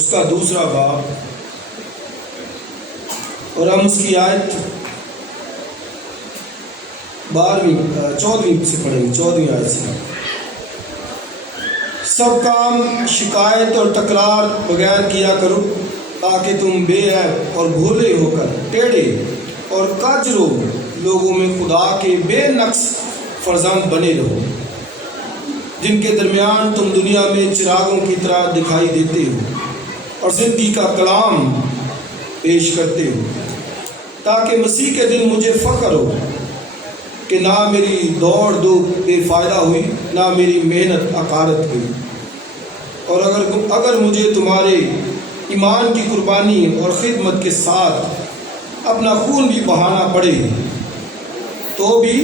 اس کا 2 باب، اور ہم اس کی آیت 14 سے پڑھیں گے، 14 آیت سے۔ سب کام شکایت اور تکرار بغیر کیا کرو، تاکہ تم بے عیب اور بھولے ہو کر ٹیڑھے اور کاجرو لوگوں میں خدا کے بے نقص فرزند بنے رہو، جن کے درمیان تم دنیا میں چراغوں کی طرح دکھائی دیتے ہو اور زندگی کا کلام پیش کرتے ہو، تاکہ مسیح کے دن مجھے فخر ہو کہ نہ میری دوڑ دھوپ بے فائدہ ہوئی، نہ میری محنت عقارت ہوئی۔ اور اگر مجھے تمہارے ایمان کی قربانی اور خدمت کے ساتھ اپنا خون بھی بہانا پڑے تو بھی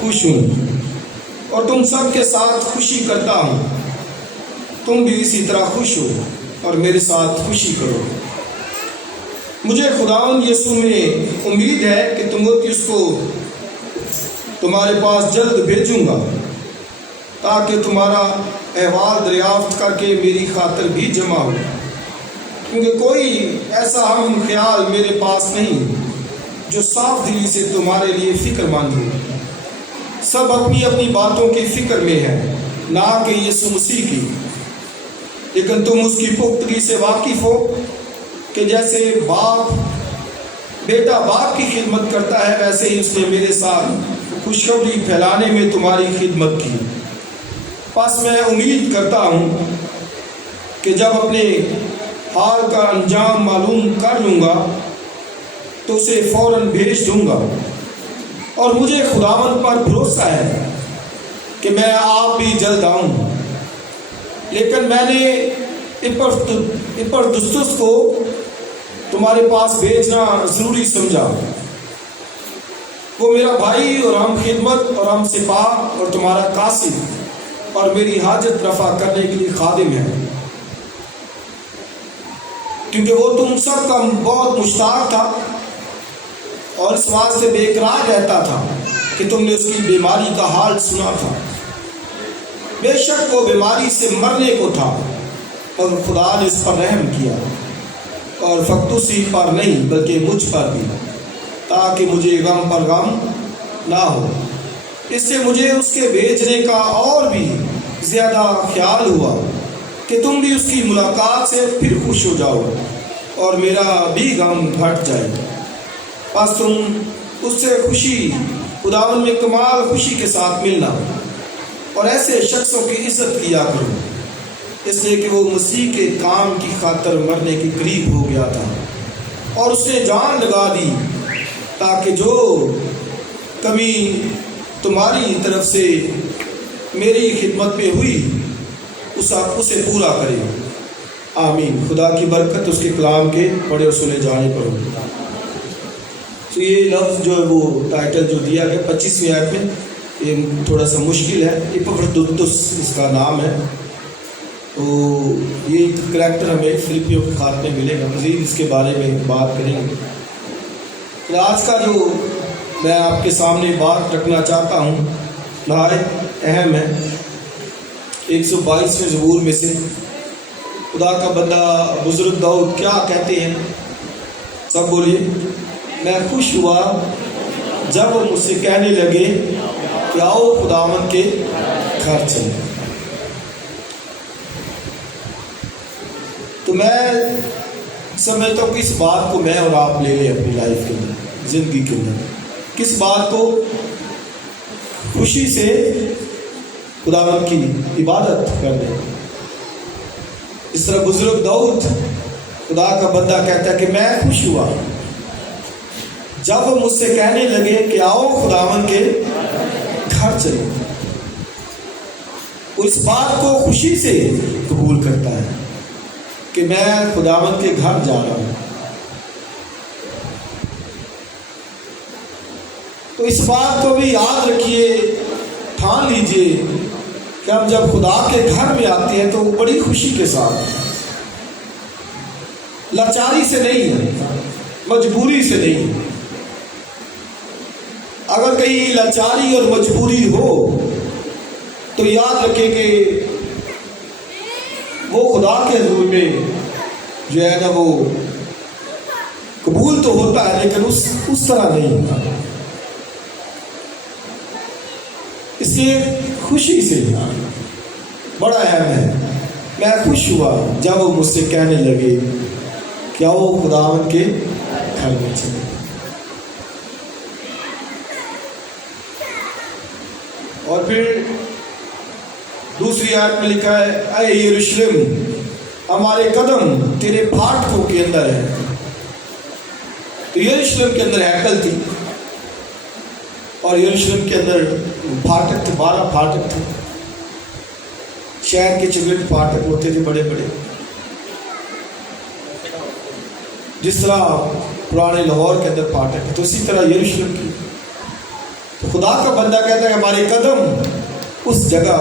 خوش ہوں، اور تم سب کے ساتھ خوشی کرتا ہوں۔ تم بھی اسی طرح خوش ہو اور میرے ساتھ خوشی کرو۔ مجھے خداوند یسوع میں امید ہے کہ تیموتھیوس کو تمہارے پاس جلد بھیجوں گا، تاکہ تمہارا احوال دریافت کر کے میری خاطر بھی جمع ہو، کیونکہ کوئی ایسا ہم خیال میرے پاس نہیں جو صاف دلی سے تمہارے لیے فکر مند ہو۔ سب اپنی اپنی باتوں کی فکر میں ہے، نہ کہ یسوع مسیح کی، لیکن تم اس کی پختگی سے واقف ہو کہ جیسے بیٹا باپ کی خدمت کرتا ہے، ویسے ہی اس نے میرے ساتھ خوشخبری پھیلانے میں تمہاری خدمت کی۔ پس میں امید کرتا ہوں کہ جب اپنے حال کا انجام معلوم کر لوں گا تو اسے فوراً بھیج دوں گا، اور مجھے خداوند پر بھروسہ ہے کہ میں آپ بھی جلد آؤں۔ لیکن میں نے اپرتستس کو تمہارے پاس بھیجنا ضروری سمجھا۔ وہ میرا بھائی اور ہم خدمت اور ہم سپاہ اور تمہارا قاصد اور میری حاجت رفع کرنے کے لیے خادم ہے، کیونکہ وہ تم سب کا بہت مشتاق تھا اور اس واسطے بے قرار رہتا تھا کہ تم نے اس کی بیماری کا حال سنا تھا۔ بے شک وہ بیماری سے مرنے کو تھا، اور خدا نے اس پر رحم کیا، اور فقط اسی پر نہیں بلکہ مجھ پر بھی، تاکہ مجھے غم پر غم نہ ہو۔ اس سے مجھے اس کے بھیجنے کا اور بھی زیادہ خیال ہوا کہ تم بھی اس کی ملاقات سے پھر خوش ہو جاؤ اور میرا بھی غم گھٹ جائے۔ بس تم اس سے خوشی خداوند میں کمال خوشی کے ساتھ ملنا، اور ایسے شخصوں کی عزت کیا کرو، اس لیے کہ وہ مسیح کے کام کی خاطر مرنے کے قریب ہو گیا تھا، اور اس نے جان لگا دی تاکہ جو کمی تمہاری طرف سے میری خدمت میں ہوئی اسے پورا کرے۔ آمین۔ خدا کی برکت اس کے کلام کے پڑھے اور سنے جانے پر ہو۔ تو یہ لفظ جو ہے وہ ٹائٹل جو دیا گیا 25ویں آیت میں، یہ تھوڑا سا مشکل ہے۔ اپفرودیتس اس کا نام ہے، تو یہ کریکٹر ہمیں فلپیوں کے خط میں ملے گا، مزید اس کے بارے میں بات کریں گے۔ آج کا جو میں آپ کے سامنے بات رکھنا چاہتا ہوں نہایت اہم ہے۔ 122ویں زبور میں سے خدا کا بندہ بزرگ داؤد کیا کہتے ہیں؟ سب بولیے، میں خوش ہوا جب وہ مجھ سے کہنے لگے کہ آؤ خداوند کے گھر چلیں۔ تو میں سمجھتا ہوں کہ اس بات کو میں اور آپ لے لیں اپنی لائف کے اندر، زندگی کے اندر، کس بات کو؟ خوشی سے خداوند کی عبادت کرنے۔ اس طرح بزرگ داؤد خدا کا بندہ کہتا ہے کہ میں خوش ہوا جب وہ مجھ سے کہنے لگے کہ آؤ خداوند کے گھر چلیں۔ وہ اس بات کو خوشی سے قبول کرتا ہے کہ میں خداوند کے گھر جا رہا ہوں۔ تو اس بات کو بھی یاد رکھیے، ٹھان لیجئے کہ ہم جب خدا کے گھر میں آتے ہیں تو بڑی خوشی کے ساتھ، لاچاری سے نہیں، مجبوری سے نہیں۔ اگر کہیں لاچاری اور مجبوری ہو تو یاد رکھیں کہ وہ خدا کے حضور میں جو ہے نا وہ قبول تو ہوتا ہے لیکن اس طرح نہیں ہوتا. اس لیے خوشی سے بڑا اہم ہے. میں خوش ہوا جب وہ مجھ سے کہنے لگے کیا وہ خداوند کے گھر میں چلے. اور پھر دوسری آیت میں لکھا ہے اے یروشلم ہمارے قدم تیرے پھاٹکوں کے اندر ہے. تو یروشلم کے اندر ہیکل تھی اور یروشلم کے اندر پھاٹک تھے, 12 پھاٹک تھے. شہر کے چوبیس پھاٹک ہوتے تھے بڑے بڑے, جس طرح پرانے لاہور کے اندر پھاٹک ہے تو اسی طرح یروشلم کی. تو خدا کا بندہ کہتا ہے ہمارے قدم اس جگہ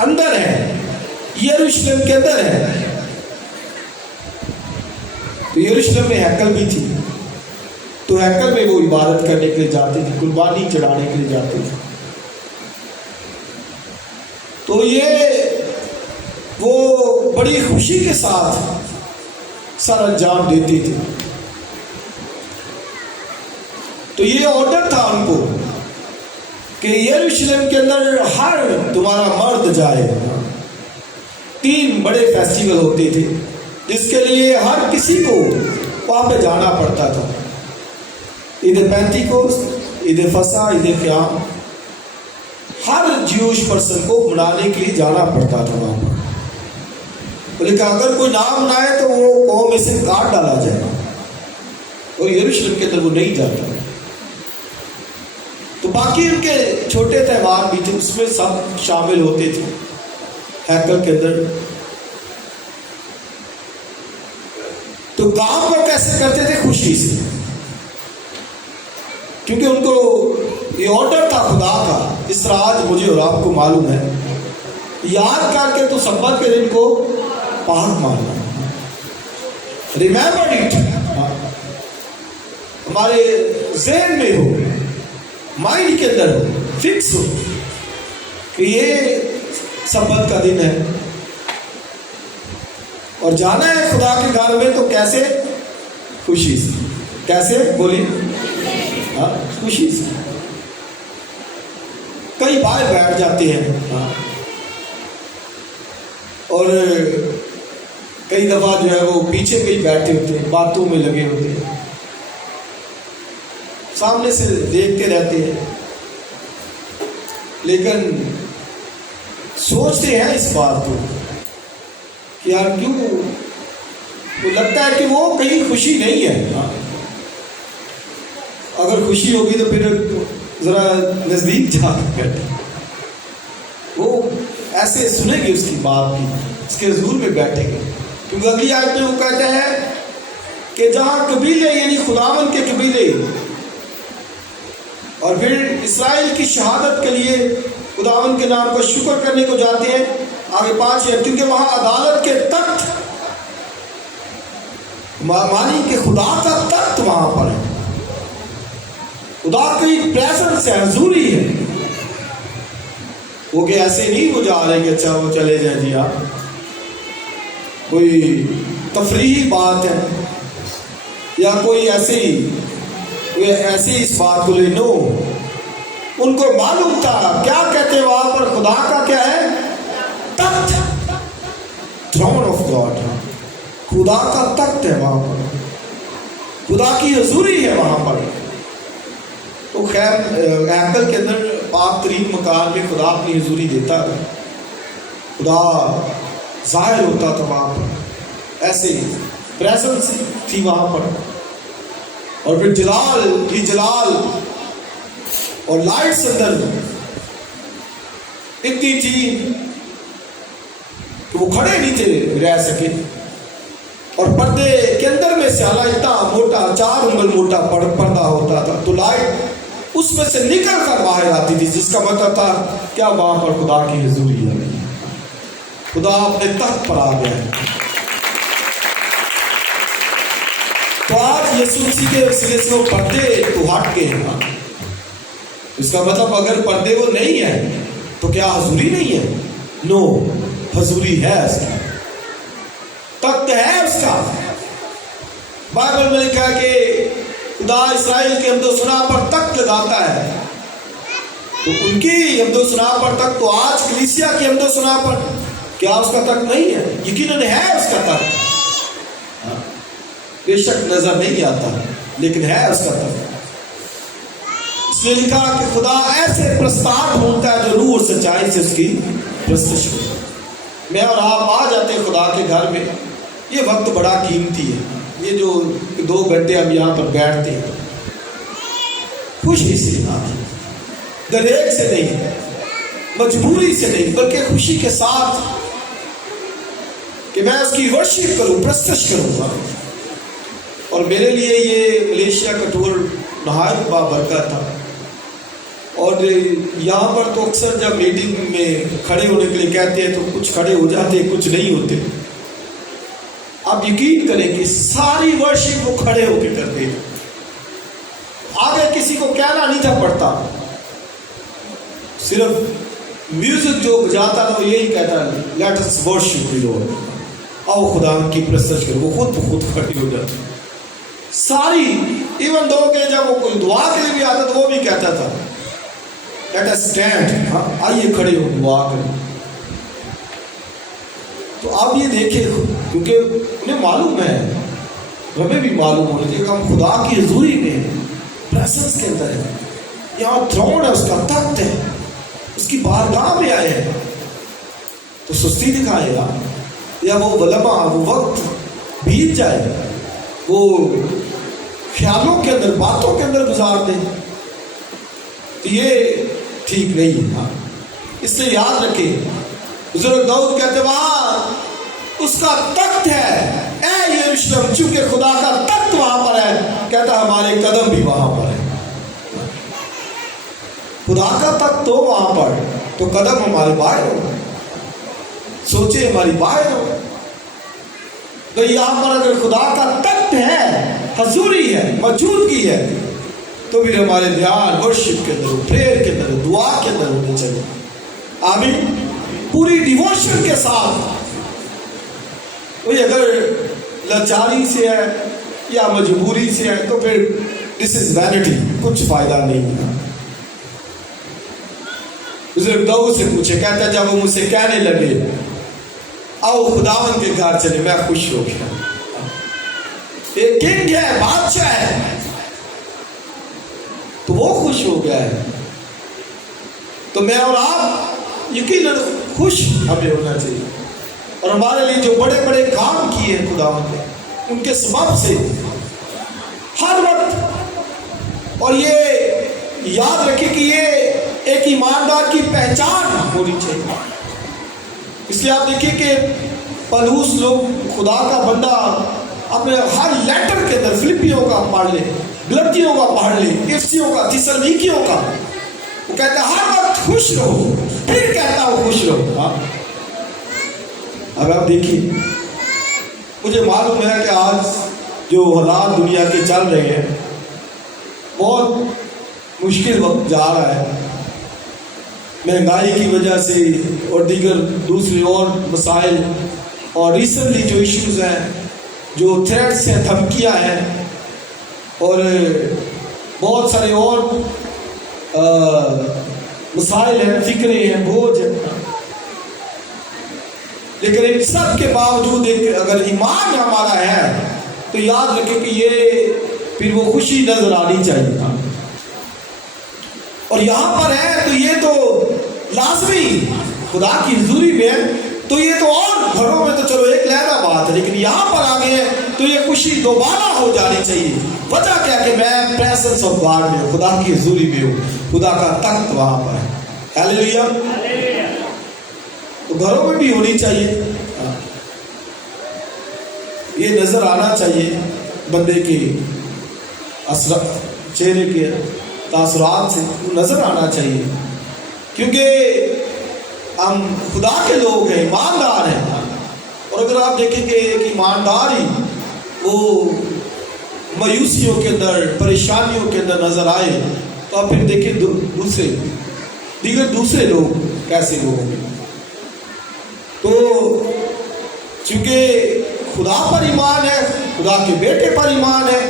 اندر ہے, یروشلم کے اندر ہے. تو یروشلم میں ہیکل بھی تھی, تو ہیکل میں وہ عبادت کرنے کے لیے جاتے تھے, قربانی چڑھانے کے لیے جاتے تھے. تو یہ وہ بڑی خوشی کے ساتھ سر انجام دیتے تھے. تو یہ آرڈر تھا ان کو کہ یروشلم کے اندر ہر تمہارا مرد جائے. 3 بڑے فیسٹیول ہوتے تھے جس کے لیے ہر کسی کو وہاں پہ جانا پڑتا تھا. عید پینتیکوست, عید فصح, عید قیام, ہر جیوش پرسن کو منانے کے لیے جانا پڑتا تھا وہاں پر. لیکن اگر کوئی نام نہ آئے تو وہ قوم میں سے کاٹ ڈالا جائے, اور یروشلم کے اندر وہ نہیں جاتا. تو باقی ان کے چھوٹے تہوار بھی تھے, اس میں سب شامل ہوتے تھے ہیکل کے اندر. تو کام کو کیسے کرتے تھے؟ خوشی سے, کیونکہ ان کو یہ آرڈر تھا خدا کا. اس طرح آج مجھے اور آپ کو معلوم ہے, یاد کر کے تو سبت کے دن کو پاک ماننا, ریممبر اٹ, ہمارے ذہن میں ہو, مائنڈ کے اندر ہو, فکس ہو کہ یہ سبت کا دن ہے اور جانا ہے خدا کے گھر میں. تو کیسے؟ خوشی سے. کیسے بولی؟ خوشی سے. کئی بار بیٹھ جاتے ہیں اور کئی دفعہ جو ہے وہ پیچھے پہ ہی بیٹھے ہوتے ہیں, باتوں میں لگے ہوتے ہیں, سامنے سے دیکھتے رہتے ہیں, لیکن سوچتے ہیں اس بات کو کہ یار کیوں, وہ لگتا ہے کہ وہ کہیں خوشی نہیں ہے. اگر خوشی ہوگی تو پھر ذرا نزدیک جا کر وہ ایسے سنیں گے اس کی بات کی, اس کے حضور میں بیٹھیں گے. کیونکہ اگلی آیت میں وہ کہتا ہے کہ جہاں قبیلے یعنی خداوند کے قبیلے اور پھر اسرائیل کی شہادت کے لیے خداوند کے نام کا شکر کرنے کو جاتے ہیں. آگے 5 ہے کیونکہ وہاں عدالت کے تخت, مانی کہ خدا کا تخت وہاں پر ہے, خدا کی پریزنس ہے, حضوری ہے. وہ کہ ایسے نہیں وہ جا رہے کہ اچھا وہ چلے جائیں جی آپ, کوئی تفریحی بات ہے یا کوئی ایسی اس بات کو لے. نو, ان کو معلوم تھا کیا کہتے ہیں وہاں پر, خدا کا کیا ہے تخت, تھرون آف گاڈ, خدا کا تخت ہے وہاں پر, خدا کی حضوری ہے وہاں پر. تو خیر ہیکل کے اندر پاک ترین مکان میں خدا اپنی حضوری دیتا تھا, خدا ظاہر ہوتا تھا وہاں پر, ایسے پریزنس تھی وہاں پر. اور پھر جلال ہی جلال اور لائٹس اندر اتنی تھی کہ وہ کھڑے نہیں تھے رہ سکے. اور پردے کے اندر میں سے اتنا موٹا 4 انگل موٹا پردہ ہوتا تھا, تو لائٹ اس میں سے نکل کر باہر آتی تھی, جس کا مطلب تھا کیا وہاں پر خدا کی حضوری ہے, خدا اپنے تخت پر آ گیا ہے. تو آج یسوع مسیح کے وسیلے سے وہ پردے تو ہٹ گئے ہیں. اس کا مطلب اگر پردے وہ نہیں ہے تو کیا حضوری نہیں ہے؟ نو, حضوری ہے, اس کا تخت ہے, اس کا بائبل میں لکھا ہے کہ خدا اسرائیل کے حمد و ثنا پر تخت لگاتا ہے، تو ان کی حمد و ثنا پر تخت، تو آج کلیسیا کی حمد و ثنا پر کیا اس کا تخت نہیں ہے؟ یقیناً ہے اس کا تخت، بے شک نظر نہیں آتا لیکن ہے اس کا تخت۔ اس نے لکھا کہ خدا ایسے پرستار ڈھونڈتا ہے جو روح اور سچائی سے اس کی پرستش کرے۔ میں اور آپ آ جاتے ہیں خدا کے گھر میں، یہ وقت بڑا قیمتی ہے، یہ جو 2 گھنٹے ہم یہاں پر بیٹھتے ہیں، خوشی سے دریک سے نہیں، مجبوری سے نہیں، بلکہ خوشی کے ساتھ کہ میں اس کی ورشپ کروں، پرستش کروں گا۔ اور میرے لیے یہ ملیشیا کا ٹور نہایت بابرکت تھا، اور یہاں پر تو اکثر جب میٹنگ میں کھڑے ہونے کے لیے کہتے ہیں تو کچھ کھڑے ہو جاتے ہیں، کچھ نہیں ہوتے۔ آپ یقین کریں کہ ساری ورشپ وہ کھڑے ہو کے کرتے ہیں، آگے کسی کو کہنا نہیں تھا پڑتا، صرف میوزک جو بجاتا تھا وہ یہی کہتا ہے لیٹ اس ورشپ دی لارڈ، آؤ خدا کی پرستش کرو، وہ خود بخود کھڑی ہو جاتی ساری۔ ایون دو کہ جب وہ کوئی دعا کے لیے بھی آتا تو وہ بھی کہتا تھا لیٹ اس اسٹینڈ، ہاں آئیے کھڑے ہو دعا کریں۔ تو آپ یہ دیکھیں، کیونکہ انہیں معلوم ہے، ہمیں بھی معلوم ہونا چاہیے کہ ہم خدا کی حضوری میں پریزنس کے اندر ہے، یہاں تھرون ہے، اس کا تخت ہے، اس کی بارگاہ میں آئے ہیں، تو سستی دکھائے گا یا وہ لمحہ، وہ وقت بیت جائے، وہ خیالوں کے اندر، باتوں کے اندر گزار دیں، تو یہ ٹھیک نہیں ہے۔ اس لیے یاد رکھیں، بزرگ داؤد کہتے وہاں اس کا تخت ہے، اے یروشلم، چونکہ خدا کا تخت وہاں پر ہے، کہتا ہمارے قدم بھی وہاں پر ہے۔ خدا کا تخت تو وہاں پر، تو قدم ہمارے باہر ہو، سوچے ہماری باہر ہو۔ تو یہاں پر اگر خدا کا تخت ہے، حضوری ہے، موجودگی ہے، تو پھر ہمارے دھیان ورشپ کے اندر، پریئر کے اندر، دعا کے اندر ہونے چاہیے۔ آمین، پوری ڈیووشن کے ساتھ۔ وہی اگر لاچاری سے ہے یا مجبوری سے ہے تو پھر دس از وینٹی، کچھ فائدہ نہیں ہے۔ بزرگ داؤد سے پوچھے، کہتا ہے جب وہ مجھ سے کہنے لگے آؤ خداوند کے گھر چلے، میں خوش ہو گیا۔ ایک کنگ ہے، بادشاہ ہے، تو وہ خوش ہو گیا ہے، تو میں اور آپ یقیناً خوش ہمیں ہونا چاہیے۔ اور ہمارے لیے جو بڑے بڑے کام کیے ہیں خداوند نے، ان کے سبب سے ہر وقت، اور یہ یاد رکھیں کہ یہ ایک ایماندار کی پہچان ہونی چاہیے۔ اس لیے آپ دیکھیں کہ پولس لوگ، خدا کا بندہ، اپنے ہر لیٹر کے اندر فلپیوں کا پڑھ لے، گلتیوں کا پڑھ لے، افسیوں کا، تسلونیکیوں کا، وہ کہتا ہے ہر وقت خوش رہو، پھر کہتا ہوں خوش رہو۔ اب آپ دیکھیے، مجھے معلوم ہے کہ آج جو حالات دنیا کے چل رہے ہیں، بہت مشکل وقت جا رہا ہے، مہنگائی کی وجہ سے اور دیگر دوسرے اور مسائل، اور ریسنٹلی جو ایشوز ہیں، جو تھریٹس ہیں، دھمکیاں ہیں، اور بہت سارے اور مسائل ہیں، فکریں ہیں، بوجھ ہیں، لیکن ان سب کے باوجود اگر ایمان ہمارا ہے تو یاد رکھیں کہ یہ پھر وہ خوشی نظر آنی چاہیے۔ اور یہاں پر ہے تو یہ تو لازمی خدا کی حضوری میں، تو یہ تو اور گھروں میں تو چلو ایک لہذا بات ہے، لیکن یہاں پر آ گئے تو یہ خوشی دوبارہ ہو جانی چاہیے۔ وجہ کیا کہ میں پریزنس آف گاڈ میں، خدا کی حضوری میں ہوں، خدا کا تخت وہاں پر ہے۔ ہیلیلویا، تو گھروں میں بھی ہونی چاہیے، یہ نظر آنا چاہیے بندے کے چہرے کے تاثرات سے نظر آنا چاہیے، کیونکہ ہم خدا کے لوگ ہیں، ایماندار ہیں۔ اور اگر آپ دیکھیں کہ ایک ایماندار ہی وہ مایوسیوں کے اندر، پریشانیوں کے اندر نظر آئے، تو آپ پھر دیکھیں دیگر دوسرے لوگ کیسے لوگ ہوں گے۔ تو چونکہ خدا پر ایمان ہے, خدا کے بیٹے پر ایمان ہے,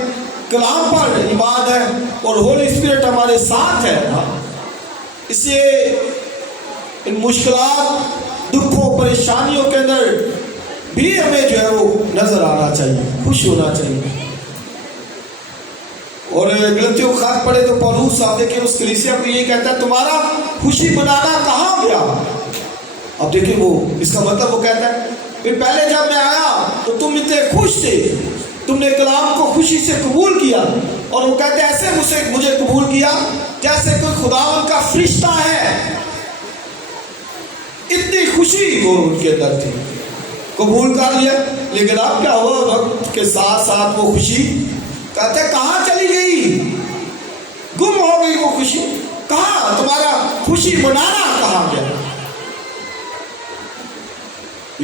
کلام پر ایمان ہے, اور ہولی اسپرٹ ہمارے ساتھ ہے. اس لیے ان مشکلات, دکھوں, پریشانیوں کے اندر بھی ہمیں جو ہے وہ نظر آنا چاہیے, خوش ہونا چاہیے. اور غلطیوں کا خط پڑھے تو پولوس صاحب دیکھیں اس کلیسیا کو یہ کہتا ہے تمہارا خوشی منانا کہاں گیا. اب دیکھیں وہ اس کا مطلب وہ کہتا ہے پھر پہلے جب میں آیا تو تم اتنے خوش تھے, تم نے کلام کو خوشی سے قبول کیا, اور وہ کہتے ہیں ایسے مجھے قبول کیا جیسے کوئی خداوند کا فرشتہ ہے. اتنی خوشی وہ ان کے اندر تھی, قبول کر لیا. لیکن اب کیا ہوا, وقت کے ساتھ ساتھ وہ خوشی کہتے ہیں کہاں چلی گئی, گم ہو گئی وہ خوشی. کہاں تمہارا خوشی منانا کہاں گیا.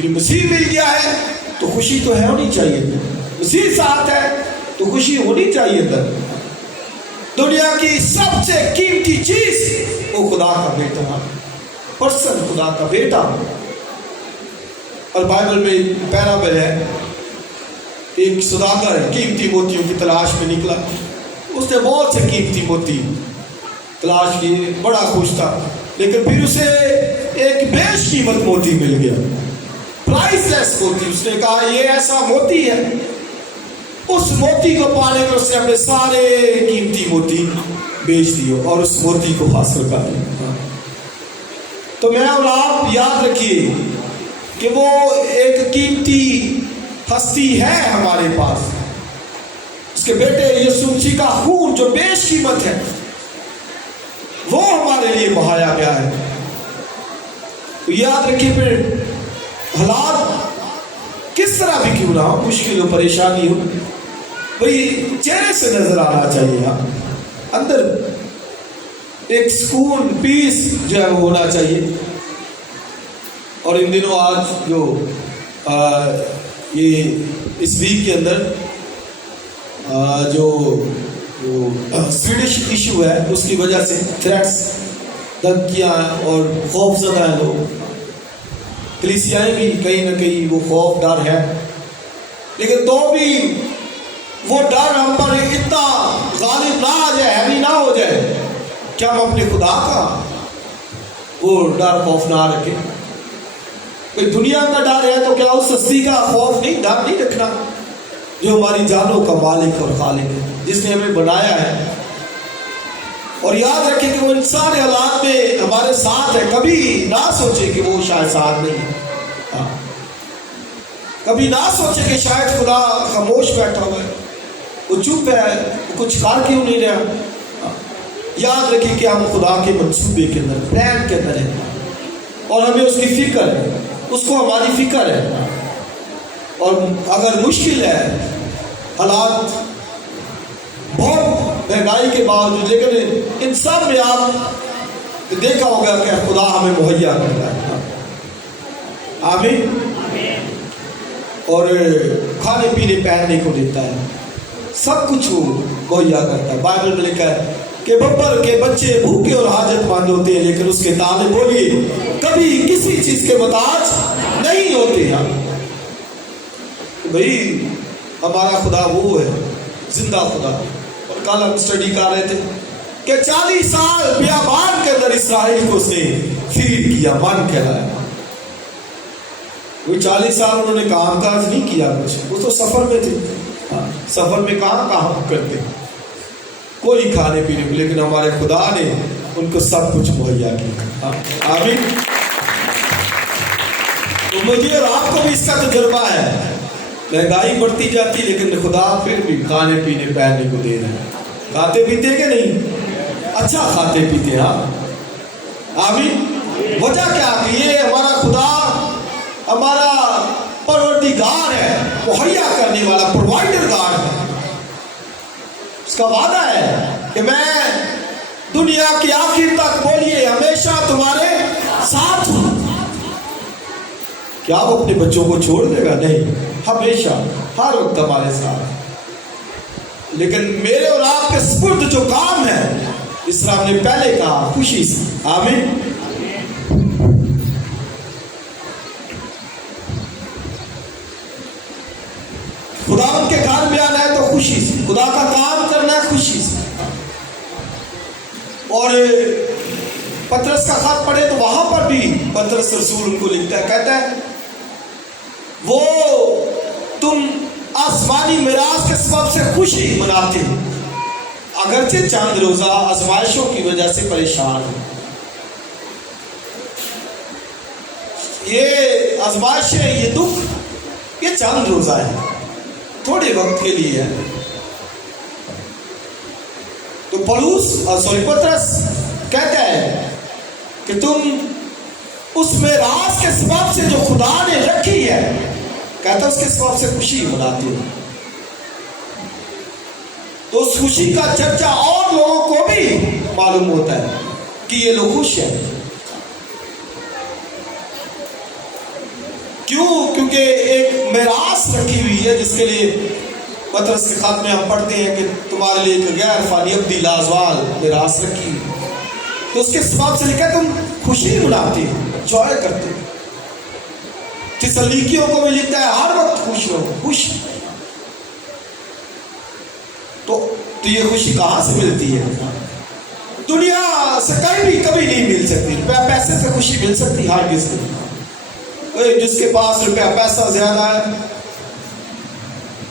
مسیح مل گیا ہے تو خوشی تو ہے ہونی چاہیے, مسیح ساتھ ہے تو خوشی ہونی چاہیے. دنیا کی سب سے قیمتی چیز وہ خدا کا بیٹا, پرسن خدا کا بیٹا. اور بائبل میں پیرابل ہے, ایک سوداگر قیمتی موتیوں کی تلاش میں نکلا, اس نے بہت سے قیمتی موتی تلاش کیے, بڑا خوش تھا, لیکن پھر اسے ایک بیش قیمت موتی مل گیا, پرائس لیس موتی. اس نے کہا یہ ایسا موتی ہے, اس موتی کو پانے میں اس نے اپنے سارے قیمتی موتی بیچ دیے اور اس موتی کو حاصل کر لیا. تو میں اور آپ یاد رکھیے کہ وہ ایک قیمتی ہستی ہے ہمارے پاس, اس کے بیٹے یسوع مسیح کا خون جو بیش قیمت ہے وہ ہمارے لیے بہایا گیا ہے. تو یاد رکھیے پھر حالات کس طرح بھی کیوں نہ ہو, مشکل ہو, پریشانی ہو, وہی چہرے سے نظر آنا چاہیے. اندر ایک سکون, پیس جو ہے وہ ہونا چاہیے. اور ان دنوں آج جو یہ اس ویک کے اندر جو سویڈش ایشو ہے اس کی وجہ سے تھریٹس, دھمکیاں اور خوف زدہ ہیں لوگ. کلیسیائیں بھی کہیں نہ کہیں وہ خوف ڈر ہے, لیکن تو بھی وہ ڈر ہم پر اتنا غالب نہ آ جائے, ہیوی نہ ہو جائے کہ ہم اپنے خدا کا وہ ڈر خوف نہ رکھیں. کوئی دنیا کا ڈر ہے تو کیا اس ہستی کا خوف نہیں, ڈر نہیں رکھنا جو ہماری جانوں کا مالک اور خالق ہے, جس نے ہمیں بنایا ہے. اور یاد رکھیں کہ وہ انسان حالات میں ہمارے ساتھ ہے. کبھی نہ سوچے کہ وہ شاید ساتھ نہیں ہے, کبھی نہ سوچے کہ شاید خدا خاموش بیٹھا ہوا ہے, وہ چپ ہے, وہ کچھ کر کیوں نہیں رہا. یاد رکھیں کہ ہم خدا کے منصوبے کے اندر, پلان کے اندر ہیں, اور ہمیں اس کی فکر ہے, اس کو ہماری فکر ہے. اور اگر مشکل ہے, حالات بہت مہنگائی کے باوجود, لیکن ان سب میں آپ دیکھا ہوگا کہ خدا ہمیں مہیا کرتا ہے. آمین. اور کھانے پینے پہننے کو دیتا ہے, سب کچھ وہ مہیا کرتا ہے. بائبل میں لکھا ہے کہ ببر کے بچے بھوکے اور حاجت مند ہوتے ہیں, لیکن اس کے تالے بولیے کبھی کسی چیز کے محتاج نہیں ہوتے ہیں. بھائی ہمارا خدا وہ ہے زندہ خدا. اور کل ہم اسٹڈی کر رہے تھے کہ 40 سال بیابان کے اندر اسرائیل کو اس نے فیڈ کیا, من کہلایا. وہ 40 سال انہوں نے کام کاج نہیں کیا کچھ, وہ تو سفر میں تھے. سفر میں کہاں کام کرتے, کوئی کھانے پینے کو, لیکن ہمارے خدا نے ان کو سب کچھ مہیا کیا. آمین. تو مجھے اور آپ کو بھی اس کا تجربہ ہے. مہنگائی بڑھتی جاتی لیکن خدا پھر بھی کھانے پینے پہننے کو دے رہا ہے. کھاتے پیتے کہ نہیں؟ اچھا کھاتے پیتے. ہاں آمین. وجہ کیا کہ یہ ہمارا خدا ہمارا پروردگار ہے, مہیا کرنے والا, پرووائڈر گاڈ ہے. اس کا وعدہ ہے کہ میں دنیا کے آخر تک, بولیے, ہمیشہ تمہارے ساتھ ہوں. کیا وہ اپنے بچوں کو چھوڑ دے گا؟ نہیں, ہمیشہ ہر وقت ہمارے ساتھ. لیکن میرے اور آپ کے سپرد جو کام ہے, اس طرح ہم نے پہلے کہا, خوشی سے. آمین. پطرس کا خط پڑھے تو وہاں پر بھی پطرس رسول ان کو لکھتا ہے، کہتا ہے وہ تم آسمانی میراث کے سبب سے خوشی مناتے ہو، اگرچہ چند روزہ آزمائشوں کی وجہ سے پریشان ہو۔ یہ آزمائشیں، یہ دکھ، یہ چند روزہ ہے، تھوڑے وقت کے لیے ہے۔ تو پطرس کہتا ہے کہ تم اس میراث کے سبب سے جو خدا نے رکھی ہے، کہتا ہے اس کے سبب سے خوشی مناتے ہو۔ تو اس خوشی کا چرچا اور لوگوں کو بھی معلوم ہوتا ہے کہ یہ لوگ خوش ہیں۔ کیوں؟ کیونکہ ایک میراث رکھی ہوئی ہے، جس کے لیے پطرس کے خط میں ہم پڑھتے ہیں کہ تمہارے لیے ایک غیر فانی ابدی لازوال میراث رکھی ہوئی، تو اس کے سبب سے لکھا تم خوشی مناتے ہو، انجوائے کرتے ہو۔ تسلیکیوں کو بھی لکھتا ہے ہر وقت خوش رہو، خوش۔ تو یہ خوشی کہاں سے ملتی ہے؟ دنیا سے کبھی نہیں مل سکتی۔ روپیہ پیسے سے خوشی مل سکتی؟ ہرگز نہیں۔ جس کے پاس روپیہ پیسہ زیادہ ہے،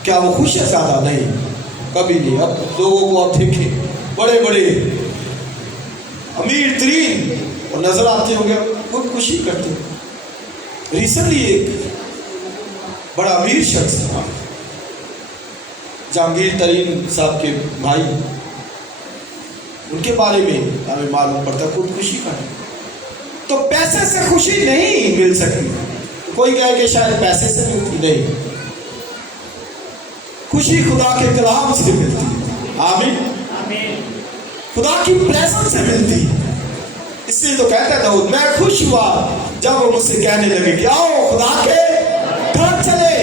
کیا وہ خوش ہے؟ زیادہ نہیں، کبھی نہیں۔ اب لوگوں کو آپ دیکھیں، بڑے بڑے امیر ترین اور نظر آتے ہوں گے، وہ خوشی کرتے ہیں۔ ریسنٹلی ایک بڑا امیر شخص تھا، جہانگیر ترین صاحب کے بھائی، ان کے بارے میں ہمیں معلوم پڑتا ہے خود خوشی کا ہے۔ تو پیسے سے خوشی نہیں مل سکتی۔ کوئی کہے کہ شاید پیسے سے ملتی، نہیں، خوشی خدا کے کلام سے ملتی ہے۔ آمین، خدا کی پریزنس سے ملتی ہے۔ اس لیے تو کہتا ہے داؤد، میں خوش ہوا جب وہ مجھ سے کہنے لگے کہ آؤ خدا کے گھر چلے۔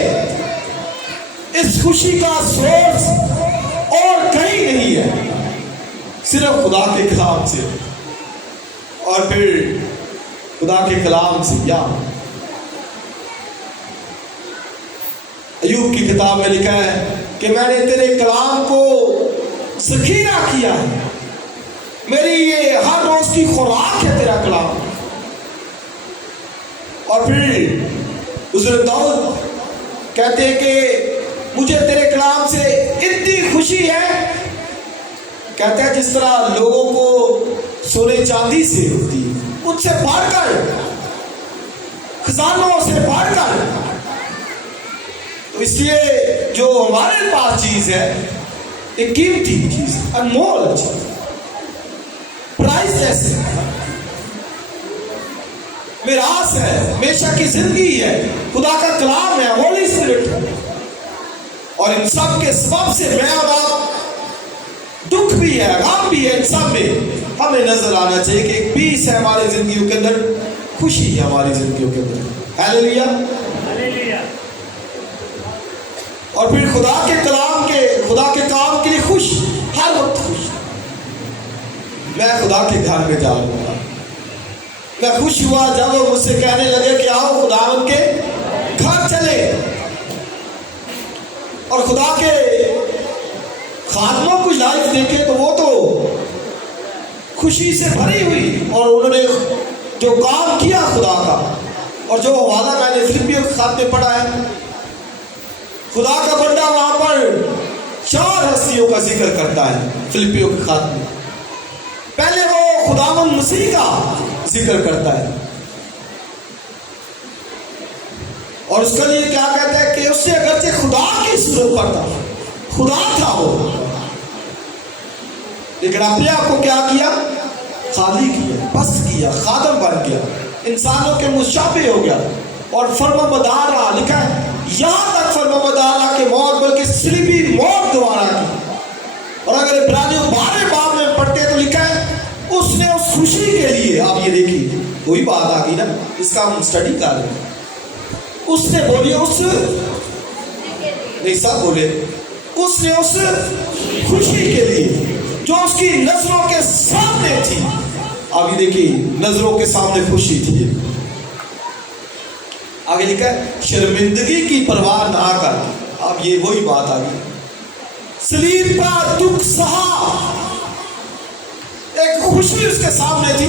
اس خوشی کا سورس اور کہیں نہیں ہے، صرف خدا کے کلام سے، اور پھر خدا کے کلام سے۔ یا ایوب کی کتاب میں لکھا ہے کہ میں نے تیرے کلام کو ذخیرہ کیا ہے، میری یہ ہر روز کی خوراک ہے تیرا کلام۔ اور پھر حضرت داؤد کہتے ہیں کہ مجھے تیرے کلام سے اتنی خوشی ہے، کہتے ہیں جس طرح لوگوں کو سونے چاندی سے ہوتی ہے، مجھ سے بڑھ کر، خزانوں سے بڑھ کر۔ تو اس لیے جو ہمارے پاس چیز ہے، ایک قیمتی چیز، انمول چیز، پرائز لیس ہے، میراث ہے، ہمیشہ کی زندگی ہے، خدا کا کلام ہے، ہولی اسپرٹ ہے۔ اور ان سب کے سبب سے میں اور آپ، دکھ بھی ہے، غم بھی ہے، ان سب میں ہمیں نظر آنا چاہیے کہ ایک پیس ہے ہماری زندگیوں کے اندر، خوشی ہے ہماری زندگیوں کے اندر۔ ہیلیلویا۔ اور پھر خدا کے کلام کے، خدا کے کام کے لیے خوش، ہر وقت خوش۔ میں خدا کے گھر میں جا رہا ہوں، میں خوش ہوا جب وہ مجھ سے کہنے لگے کہ آؤ خداوند کے گھر چلے۔ اور خدا کے خادموں کو لائف دیکھے تو وہ تو خوشی سے بھری ہوئی، اور انہوں نے جو کام کیا خدا کا، اور جو حوالہ میں نے فلپیوں کے خط میں پڑھا ہے، خدا کا بندہ وہاں پر 4 ہستیوں کا ذکر کرتا ہے فلپیوں کے خط میں۔ پہلے وہ خداوند مسیح کا ذکر کرتا ہے، اور اس کے لیے کیا کہتا ہے کہ اس سے اگرچہ خدا کی صورت پر تھا، خدا تھا وہ، لیکن اپنے آپ کو کیا کیا؟ خالی کیا، پست کیا، خادم بن گیا، انسانوں کے مشابہ ہو گیا، اور فرمانبردار رہا۔ لکھا ہے یہاں تک فرمانبردار رہا کہ موت، بلکہ صلیبی موت دوبارہ کی۔ اور اگر عبرانیوں 12 باب میں پڑھتے ہیں تو لکھا ہے اس نے اس خوشی کے لیے، آپ یہ دیکھیے وہی بات آ گئی نا، اس کا ہم اسٹڈی کر رہے ہیں۔ اس نے بولی، اس نہیں سب بولے، اس نے اس خوشی کے لیے جو اس کی نظروں کے سامنے تھی، آپ یہ دیکھیے نظروں کے سامنے خوشی تھی۔ آگے لکھا ہے شرمندگی کی پرواہ نہ کر، اب یہ وہی بات آ گئی، صلیب کا دکھ سہا، ایک خوشی اس کے سامنے تھی،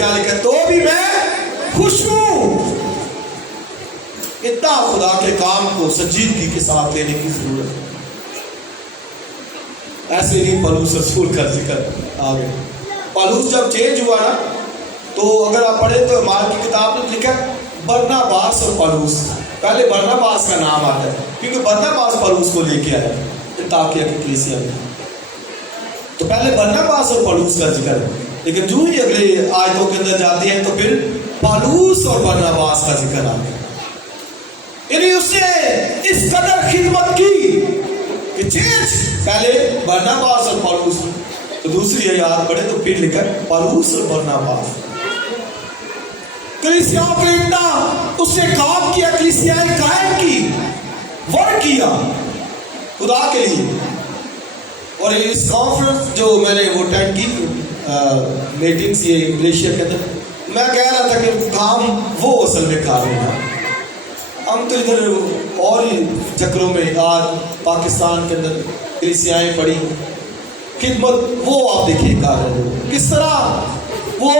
کیا لکھا ہے؟ تو بھی میں خوش ہوں. اتنا خدا کے کام کو سنجیدگی کے ساتھ لینے کی ضرورت ہے. ایسے نہیں پالوس رسول کا ذکر آ گیا. پالوس جب چینج ہوا نا تو اگر آپ پڑھیں تو مار کی کتاب میں لکھا برناباس اور پالوس. پہلے برناباس کا نام آتا ہے کیونکہ برناباس پالوس کو لے کے آیا انطاکیہ کی کلیسیا میں. تو پہلے برناباس اور پالوس کا ذکر ہے, لیکن جو ہی اگلے آیتوں کے اندر جاتے ہیں تو پھر پالوس اور برناباس کا ذکر آ گیا. یعنی اس نے اس قدر خدمت کی کہ چینج پہلے برناباس اور پالوس, تو دوسری آیات پڑھے تو پھر لکھا پالوس اور برناباس. کلیسیاؤں کے اتنا اس نے کام کیا, کلیسیائیں قائم کی, ورک کیا خدا کے لیے. اور اس کانفرنس جو میں نے وہ اٹینڈ کی میٹنگس یہ ملیشیا کے اندر, میں کہہ رہا تھا کہ کام وہ اصل میں کر رہے ہیں. ہم تو ادھر اور ہی چکروں میں آج پاکستان کے اندر کلیسیائیں پڑی خدمت وہ آپ دیکھیے کر رہے ہیں کس طرح وہ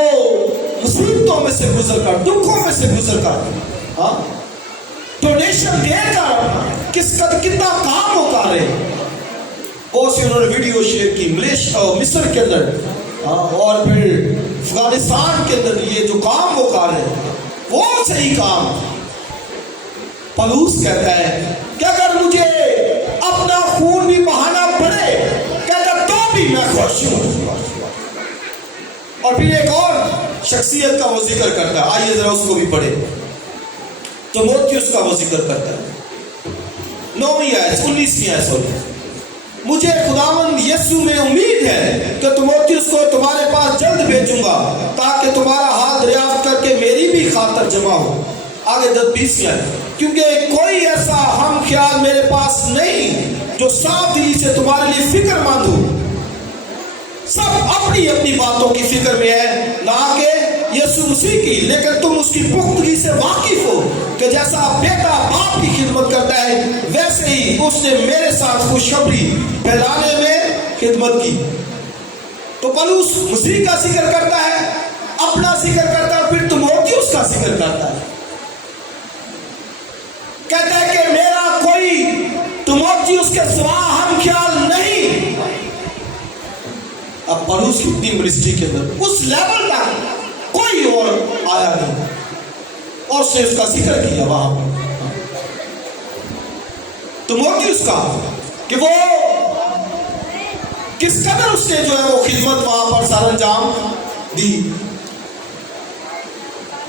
مصیبتوں میں سے گزر کر, دکھوں میں سے گزر کر, ہاں ڈونیشن دے کر کتنا کام وہ کر رہے ہیں. بہت سی انہوں نے ویڈیو شیئر کی مصر کے اندر, اور پھر افغانستان کے اندر یہ جو کام وہ کر رہے ہیں وہ صحیح کام. پالوس کہتا ہے کہ اگر مجھے اپنا خون بھی بہانا پڑے کہتا تو بھی میں خوش ہوں. اور پھر ایک اور شخصیت کا وہ ذکر کرتا ہے, آئیے ذرا اس کو بھی پڑھے. تیموتھیوس کا وہ ذکر کرتا ہے 9ویں آیت 19ویں آیت. مجھے خداوند یسوع میں امید ہے کہ تیموتھیوس کو تمہارے پاس جلد بھیجوں گا تاکہ تمہارا حال دریافت کر کے میری بھی خاطر جمع ہو. آگے 10-20 آیت. کیونکہ کوئی ایسا ہم خیال میرے پاس نہیں جو صاف دلی سے تمہارے لیے فکر مند ہو. سب اپنی اپنی باتوں کی فکر میں ہے, نہ کہ یسوع مسیح کی, لیکن تم اس کی پختگی سے واقف ہو کہ جیسا بیٹا باپ کی خدمت کرتا ہے ویسے ہی اس نے میرے ساتھ خوشخبری پھیلانے میں خدمت کی. تو پالوس مسیح کا ذکر کرتا ہے, اپنا ذکر کرتا ہے, پھر تیموتھیوس کا ذکر کرتا ہے. کہتا ہے کہ میرا کوئی تیموتھیوس کے سوا ہم خیال نہیں. اب پالوس کی اتنی منسٹری کے اندر اس لیول تک کوئی اور آیا نہیں, اور اس نے اس کا ذکر کیا وہاں پر تیموتھیوس کا کہ وہ کس قدر اس نے جو ہے وہ خدمت وہاں پر سر انجام دی.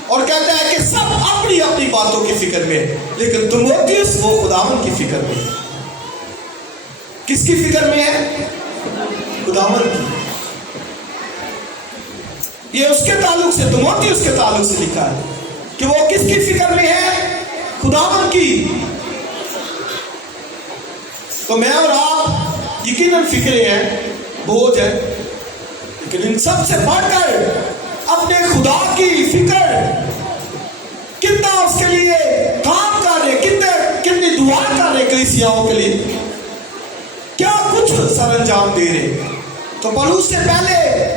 اور کہتا ہے کہ سب اپنی اپنی باتوں کی فکر میں, لیکن تیموتھیوس وہ خداوند کی فکر میں. کس کی فکر میں ہے؟ خداوند کی. یہ اس کے تعلق سے, تیموتھیوس کے تعلق سے لکھا ہے کہ وہ کس کی فکر میں ہے؟ خداوند کی. تو میں اور آپ یقیناً فکرے ہیں, بوجھ ہے, لیکن ان سب سے بڑھ کر اپنے خدا کی فکر, کتنا اس کے لیے کام کر رہے, کتنی دعا کر رہے کلیسیاؤں کے لیے, کیا کچھ سر انجام دے رہے. تو پالوس نے پہلے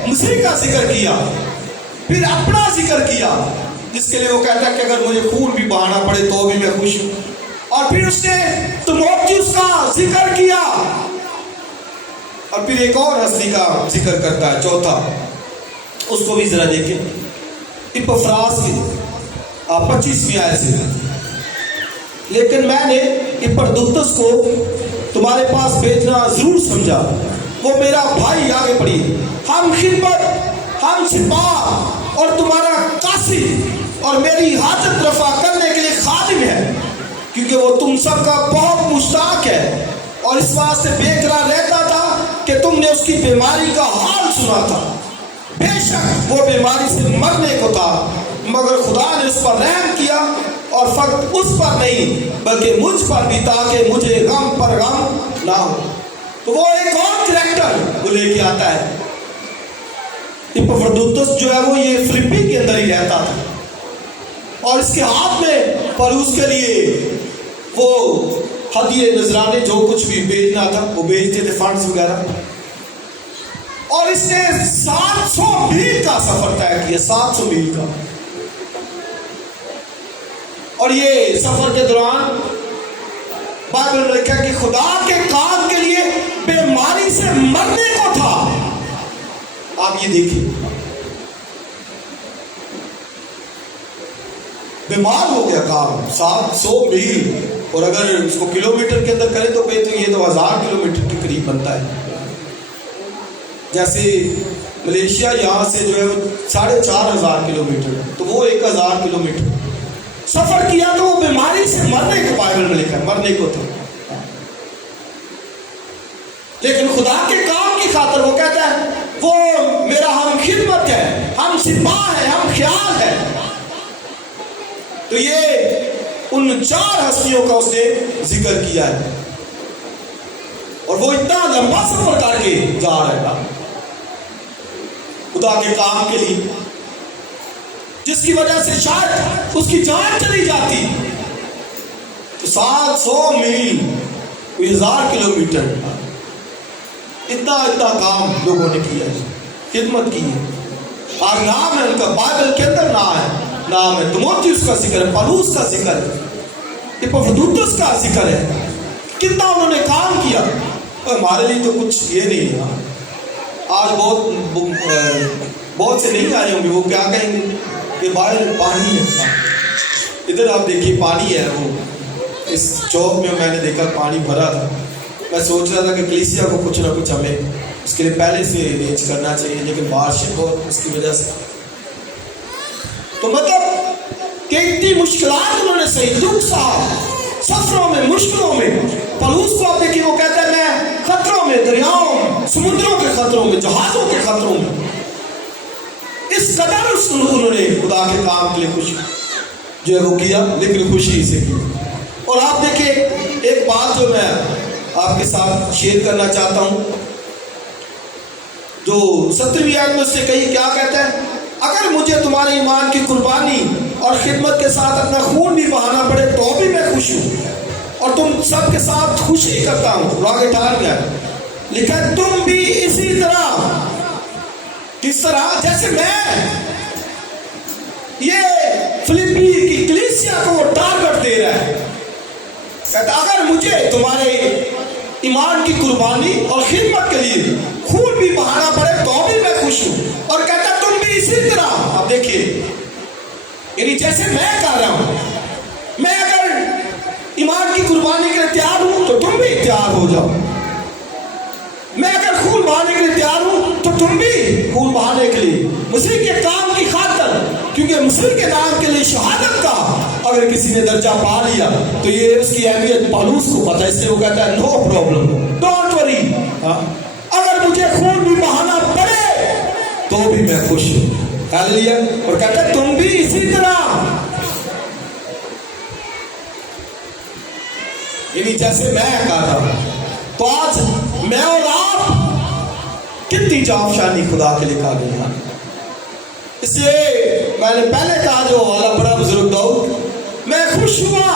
مسیح کا ذکر کیا, پھر اپنا ذکر کیا جس کے لیے وہ کہتا ہے کہ اگر مجھے خون بھی بہانا پڑے تو بھی میں خوش ہوں. اور پھر اس نے تیموتھیوس کا ذکر کیا, اور پھر ایک اور ہستی کا ذکر کرتا ہے چوتھا, اس کو بھی ذرا دیکھیں. اپفراس کی 25ویں آیت سے. لیکن میں نے اپردوتس کو تمہارے پاس بھیجنا ضرور سمجھا, وہ میرا بھائی. آگے پڑھی. ہم خدمت, ہم سپاہ اور تمہارا قاصد اور میری حاجت رفع کرنے کے لیے خادم ہے, کیونکہ وہ تم سب کا بہت مشتاق ہے اور اس واسطے بے قرار رہتا تھا کہ تم نے اس کی بیماری کا حال سنا تھا. بے شک وہ بیماری سے مرنے کو تھا, مگر خدا نے اس پر رحم کیا, اور فقط اس پر نہیں بلکہ مجھ پر بھی, تاکہ مجھے غم پر غم نہ ہو. تو وہ ایک اور کریکٹر وہ لے کے آتا ہے. اپفردوتس جو ہے وہ یہ فلپی کے اندر ہی رہتا تھا, اور اس کے ہاتھ میں پالوس کے لیے وہ ہدیے نذرانے جو کچھ بھی بھیجنا تھا وہ بھیجتے تھے, فنڈز وغیرہ. اور اس نے 700 میل کا سفر طے کیا، 700 میل کا. اور یہ سفر کے دوران بائبل میں لکھا کہ خدا کے کام کے لیے بیماری سے مرنے کو تھا. آپ یہ دیکھیں، بیمار ہو گیا کام. 700 میل، اور اگر اس کو کلومیٹر کے اندر کرے تو یہ تو 1000 کلومیٹر کے قریب بنتا ہے. جیسے ملیشیا یہاں سے جو ہے وہ 4500 کلومیٹر، تو وہ 1000 کلومیٹر سفر کیا. تو وہ بیماری سے مرنے کو بائبل میں لکھا، مرنے کو تھا. لیکن خدا کے کام کی خاطر وہ کہتا ہے وہ میرا ہم خدمت ہے، ہم سپاہ ہے، ہم خیال ہے. تو یہ ان 4 ہستیوں کا اس نے ذکر کیا ہے، اور وہ اتنا لمبا سفر کر کے جا رہا ہے خدا کے کام کے لیے، جس کی وجہ سے شاید اس کی جان چلی جاتی. تو 700 میل، 1000 کلومیٹر، اتنا کام لوگوں نے کیا، خدمت کی ہے. اور نام ہے ان کا بائبل کے اندر، نام ہے تیموتھیوس کا ذکر ہے، پالوس کا ذکر ہے، اپافرودیتس کا ذکر ہے. کتنا انہوں نے کام کیا. ہمارے لیے تو کچھ یہ نہیں ہے. آج بہت سے نہیں آئے ہوں گے، وہ کیا کہیں گے کہ باہر پانی ہے. ادھر آپ دیکھیے پانی ہے، وہ اس چوک میں نے دیکھا پانی بھرا تھا. میں سوچ رہا تھا کہ کلیسیا کو کچھ نہ کچھ ہمیں اس کے لیے پہلے سے ارینج کرنا چاہیے، لیکن بارشیں بہت اس کی وجہ سے. تو مطلب کہ اتنی مشکلات انہوں نے صحیح، دکھ صاحب، سفروں میں، مشکلوں میں. پالوس کو آپ دیکھیے، وہ کہتا ہے میں خطروں میں، دریاؤں، سمندروں کے خطروں میں، جہازوں کے خطروں میں. اس قدر انہوں نے خدا کے کام کے لیے کچھ جو ہے وہ کیا، لیکن خوشی سے کی. اور آپ دیکھیں ایک بات جو میں آپ کے ساتھ شیئر کرنا چاہتا ہوں، جو 17ویں آیت میں اس نے کہی، کیا کہتا ہے؟ اگر مجھے تمہارے ایمان کی قربانی اور خدمت کے ساتھ اپنا خون بھی بہانا پڑے تو بھی میں خوش ہوں، اور تم سب کے ساتھ خوشی کرتا ہوں. آگے ٹھان گیا لکھا تم بھی اسی طرح. کس طرح؟ جیسے میں. یہ فلپی کی کلیسیا کو وہ ٹارگٹ دے رہا ہے، کہتا اگر مجھے تمہارے ایمان کی قربانی اور خدمت کے لیے خون بھی بہانا پڑے تو بھی میں خوش ہوں. اور کہتا تم بھی اسی طرح. اب دیکھیے، یعنی جیسے میں کہہ رہا ہوں، میں اگر ایمان کی قربانی کے لیے تیار ہوں تو تم بھی تیار ہو جاؤ. میں اگر خون بہانے کے لیے تیار ہوں تو تم بھی خون بہانے کے لیے، مسیح کے کام کی خاطر. کیونکہ مسیح کے نام کے لیے شہادت کا اگر کسی نے درجہ پا لیا تو یہ اس کی اہمیت پالوس کو پتہ ہے، اس لیے وہ کہتا ہے نو پرابلم، ڈونٹ وری. اگر مجھے خون بھی بہانا پڑے تو بھی میں خوش ہوں. ہاللیلویا. اور کہتا ہے تم بھی اسی طرح، یعنی جیسے میں کہا تھا. تو آج میں اور آپ کتنی جاوشانی خدا کے لیے کہا گئی. اس لیے میں نے پہلے کہا جو والا بڑا بزرگ داؤد، میں خوش ہوا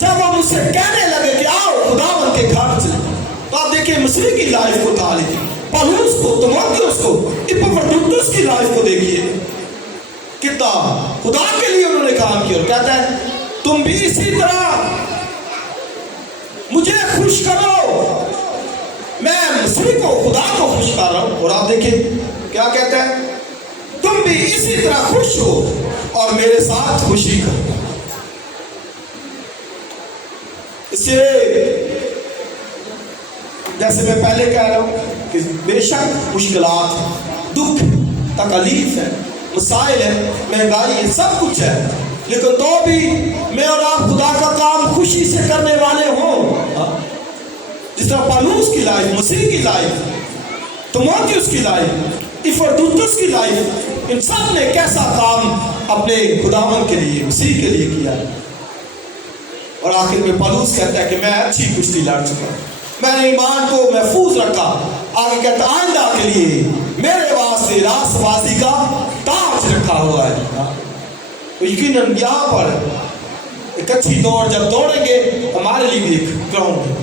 جب وہ مجھ سے کہنے لگے کہ آؤ خداوند کے گھر چلیں. تو آپ دیکھیں مسیح کی لائف کو تعالی، پالوس کو، تیموتھیوس کو، اپافرودیتس کی لائف کو دیکھیے، کتنا خدا کے لیے انہوں نے کام کیا. اور کہتا ہے تم بھی اسی طرح مجھے خوش کرو. میں مسیح کو، خدا کو خوش کر رہا ہوں. اور آپ دیکھیں کیا کہتا ہے، تم بھی اسی طرح خوش ہو اور میرے ساتھ خوشی کرو. اس لیے جیسے میں پہلے کہہ رہا ہوں کہ بے شک مشکلات، دکھ، تکلیف ہے، مسائل ہے، مہنگائی ہے، سب کچھ ہے، لیکن تو بھی میں اور آپ خدا کا کام خوشی سے کرنے والے ہوں. جس طرح پالوس کی لائف، مسیح کی لائف، تیموتھیوس کی لائف، اپافرودیتس کی لائف، ان سب نے کیسا کام اپنے خداوند کے لیے، مسیح کے لیے کیا. اور آخر میں پالوس کہتا ہے کہ میں اچھی کشتی لڑ چکا، میں نے ایمان کو محفوظ رکھا. آگے کہتا آئندہ کے لیے میرے واسطے راست بازی کا تاج رکھا ہوا ہے. تو یقیناً یہاں پر ایک اچھی دوڑ جب دوڑیں گے، ہمارے لیے بھی ایک گراؤنڈ ہے.